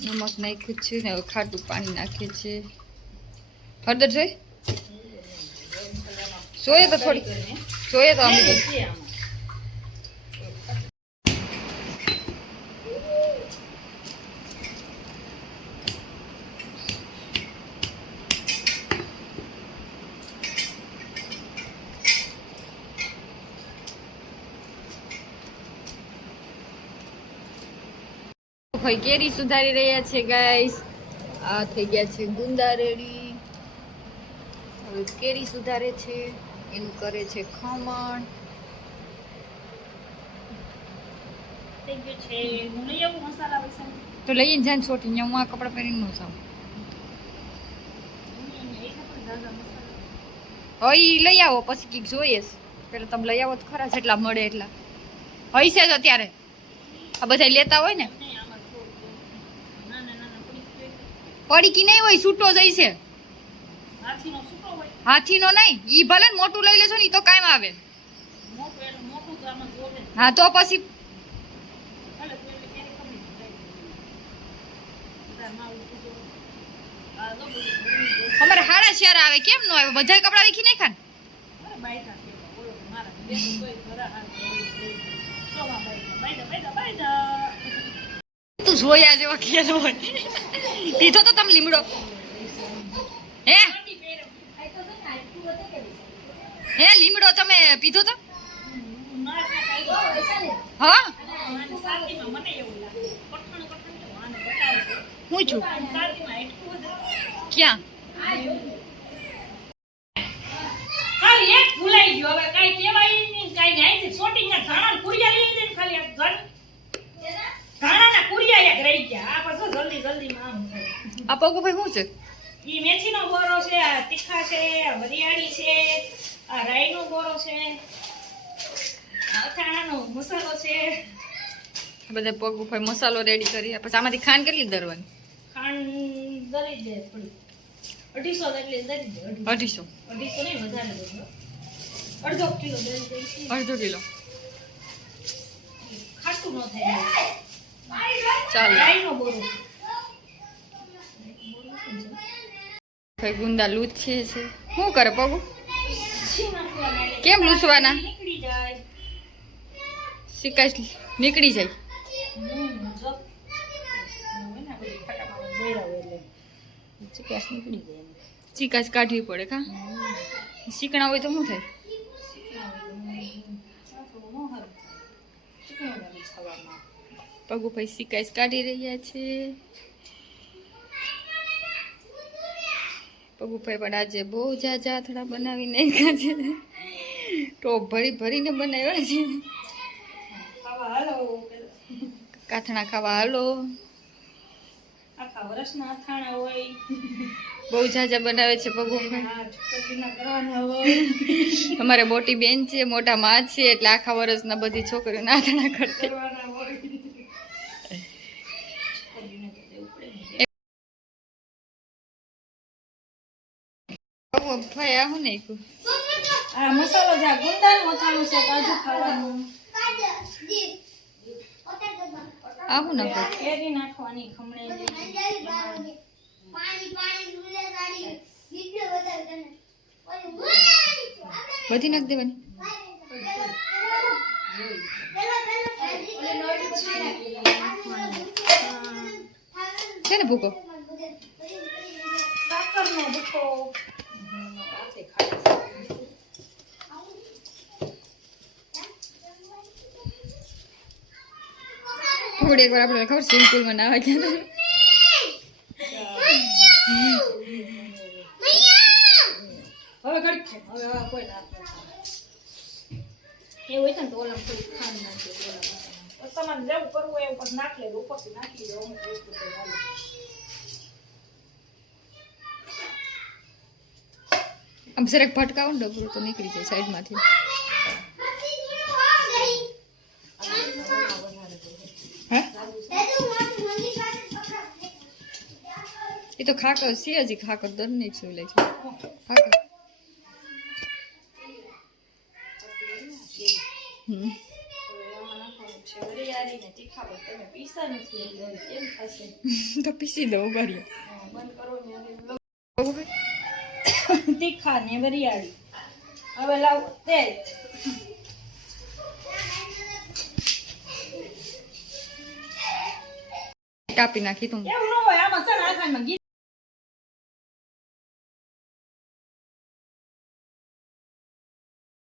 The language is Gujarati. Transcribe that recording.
નમક નાખ્યું છે ને હવે ખાટું પાણી નાખીએ છીએ. હળદર જોઈ? જોઈએ તો થોડી. જોઈએ તો આમ. ભાઈ કેરી સુધારી રહ્યા છે ગાઈસ આ થઈ ગયા છે ગુંદા રેડી. હવે કેરી સુધારે છે એનું કરે છે ખમણ. છે. તો લઈને જાય છોટી હું આ કપડાં પહેરીને નું જાઉં. હવે લઈ આવો પછી કીક જોઈએ. પેલા તમે લઈ આવો તો ખરા જેટલા મળે એટલા. હોય છે જ અત્યારે. આ બધા લેતા હોય ને? પડીકી નહીં હોય છૂટો જઈ છે હાથીનો નહીં ઈ ભલે મોટું લઈ લેશો ને ઈ તો કાયમ આવે. હા તો પછી. અમારે હાડા શેર આવે કેમ નો આવે? બધા કપડા વીખી નહીં. ખાન મારા જોયા જેવો ખેલ પીધો તો તમે લીમડો. હે? હે, લીમડો તમે પીધો તો? હા? હું છું? ક્યાં? ભૂલાઈ ગયો એક રહી ગયા આ પાછો જલ્દી જલ્દી માં આ પગો ભાઈ શું છે? ઈ મેથીનો ગોરો છે આ તીખા છે આ વરિયાળી છે આ રાઈનો ગોરો છે આ અથાણાનો મસાલો છે. બધા પગ ઉપર મસાલો રેડી કરી પછી આમાંથી ખાંડ કેટલી દરવાની? ખાંડ દરી દે થોડી. અઢીસો એટલે દરી દે અઢી- અઢીસો. અઢીસો નહીં વધારે દો. અડધો કિલો દરી દઈશું અડધો કિલો. ખાટું ન થાય. ચાલો. રાઈનો ગોરો. ભાઈ ગુંદા લૂછે છે. શું કરે પગું કેમ લૂછવાના? શિકાય નીકળી જાય. ચીકાશ કાઢવી પડે કા? શીકણા હોય તો શું થાય? પગુ ભાઈ શિકાશ કાઢી રહ્યા છે. પગુભાઈ પણ આજે બહુ જાજા આથડા બનાવી નાખ્યા છે. ટોપ ભરી ભરીને બનાવ્યા છે. કાથણા ખાવા હાલો. બહુ જાજા બનાવે છે પગુભાઈ. અમારે મોટી બેન છે મોટા માં છે એટલે આખા વર્ષના બધી છોકરીઓ આથણા કરતી કરવાના હોય છોકરીને તો દેવું પડે ને. પગુભાઈ આ શું નાખ્યું. આ મસાલો જે ગુંદાનું છે કાજુ ખાવાનું. આ શું નાખ્યું કેરી નાખવાની ખમણે બધી નાખ દેવાની. છે ને ભૂકો? સાકરનો ભૂકો થોડી એક વાર આપણે ખબર સ્વિમિંગ પુલમાં નાવા ગયા હતા. હવે ઘડીક હવે હવે કોઈ ના એવું હોય છે ને તો ઓલમ કોઈ ખાંડ નાખી તમારે જેવું કરવું એવું નાખી લેવું ઉપરથી નાખી દે અમુક વસ્તુ તો ચાલે. આમ જરાક ભટકાવું ને ડબરું તો નીકળી જાય સાઈડમાંથી. એ તો ખાકર છે હજી ખાકર દર નહીં છું લે છે. ખાકર. હમ. તો પીસી દઉં ઉગાડીએ બંધ કરો. તીખા ને વરિયાળી હવે લાવ તેલ કાપી નાખી તું એવું ન હોય આમાં ને આખામાં